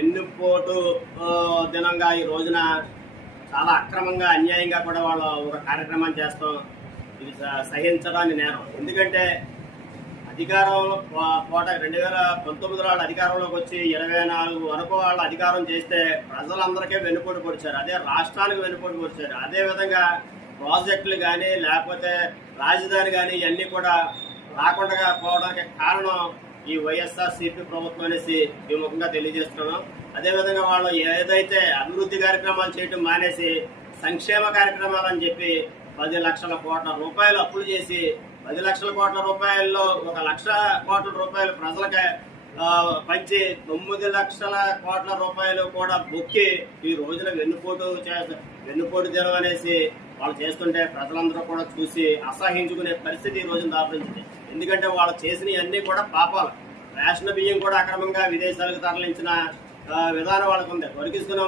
వెన్నుపోటు దినంగా ఈ రోజున చాలా అక్రమంగా అన్యాయంగా కూడా వాళ్ళు ఒక కార్యక్రమాన్ని చేస్తాం. ఇది సహించడానికి నేరం. ఎందుకంటే అధికారం పూట 2019లో వాళ్ళు అధికారంలోకి వచ్చి 24 వరకు వాళ్ళు అధికారం చేస్తే ప్రజలందరికీ వెన్నుపోటు పొడిచారు. అదే రాష్ట్రానికి వెన్నుపోటు పొడిచారు. అదేవిధంగా ప్రాజెక్టులు కానీ లేకపోతే రాజధాని కానీ ఇవన్నీ కూడా రాకుండా పోవడానికి కారణం ఈ వైఎస్ఆర్సీపీ ప్రభుత్వం అనేసి విముఖంగా తెలియజేస్తున్నాం. అదేవిధంగా వాళ్ళు ఏదైతే అభివృద్ధి కార్యక్రమాలు చేయడం మానేసి సంక్షేమ కార్యక్రమాలు అని చెప్పి 10 లక్షల కోట్ల రూపాయలు అప్పులు చేసి 10 లక్షల కోట్ల రూపాయల్లో 1 లక్ష కోట్ల రూపాయలు ప్రజలకి పంచి 9 లక్షల కోట్ల రూపాయలు కూడా బొక్కి ఈ రోజున వెన్నుపోటు దినం అనేసి వాళ్ళు చేస్తుంటే ప్రజలందరూ కూడా చూసి అసహించుకునే పరిస్థితి ఈ రోజున దాపరించింది. ఎందుకంటే వాళ్ళు చేసినవన్నీ కూడా పాపాలు. రేషన్ బియ్యం కూడా అక్రమంగా విదేశాలకు తరలించిన విధానం వాళ్ళకు ఉంది. వరికిసుకుని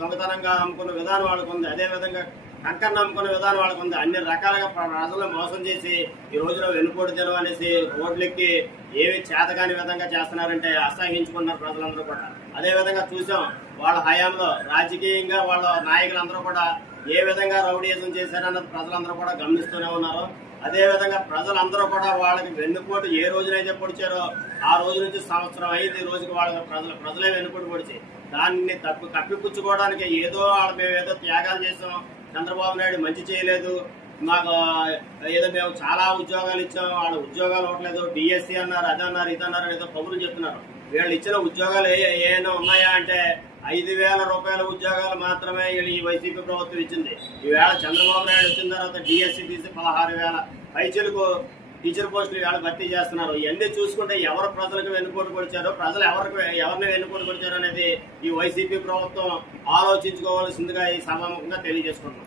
దొంగతనంగా అమ్ముకున్న విధానం వాళ్ళకు ఉంది. అదేవిధంగా కంకర్ను అమ్ముకున్న విధానం వాళ్ళకు ఉంది. అన్ని రకాలుగా ప్రజలను మోసం చేసి ఈ రోజున వెన్నుపోటు దినం అనేసి రోడ్లెక్కి ఏమి చేతకాని విధంగా చేస్తున్నారంటే అసహించుకున్నారు ప్రజలందరూ కూడా. అదేవిధంగా చూసాం వాళ్ళ హయాంలో రాజకీయంగా వాళ్ళ నాయకులందరూ కూడా ఏ విధంగా రౌడీయిజం చేశారన్నది ప్రజలందరూ కూడా గమనిస్తూనే ఉన్నారు. అదేవిధంగా ప్రజలందరూ కూడా వాళ్ళకి వెన్నుపోటు ఏ రోజునైతే పొడిచారో ఆ రోజు నుంచి సంవత్సరం అయింది. ఈ రోజుకి వాళ్ళకి ప్రజలే వెన్నుపోటు పొడిచి దాన్ని కప్పిపుచ్చుకోవడానికి మేమేదో త్యాగాలు చేసాం, చంద్రబాబు నాయుడు మంచి చేయలేదు, మాకు ఏదో మేము చాలా ఉద్యోగాలు ఇచ్చాం, వాళ్ళ ఉద్యోగాలు ఇవ్వట్లేదు, డిఎస్సి అన్నారు, అదన్నారు, ఇదన్నారు ఏదో కబుర్లు చెప్తున్నారు. వీళ్ళు ఇచ్చిన ఉద్యోగాలు ఏమైనా ఉన్నాయా అంటే 5,000 రూపాయల ఉద్యోగాలు మాత్రమే ఈ వైసీపీ ప్రభుత్వం ఇచ్చింది. ఈవేళ చంద్రబాబు నాయుడు వచ్చిన తర్వాత డిఎస్సి తీసి 16,000 పైచలకు టీచర్ పోస్టులు వేళ భర్తీ చేస్తున్నారు. ఇవన్నీ చూసుకుంటే ఎవరు ప్రజలకు వెన్నుపోటు పొడిచారో, ప్రజలు ఎవరిని వెన్నుపోటు పొడిచారో అనేది ఈ వైసీపీ ప్రభుత్వం ఆలోచించుకోవాల్సిందిగా ఈ సభాముఖంగా తెలియజేసుకుంటున్నాం.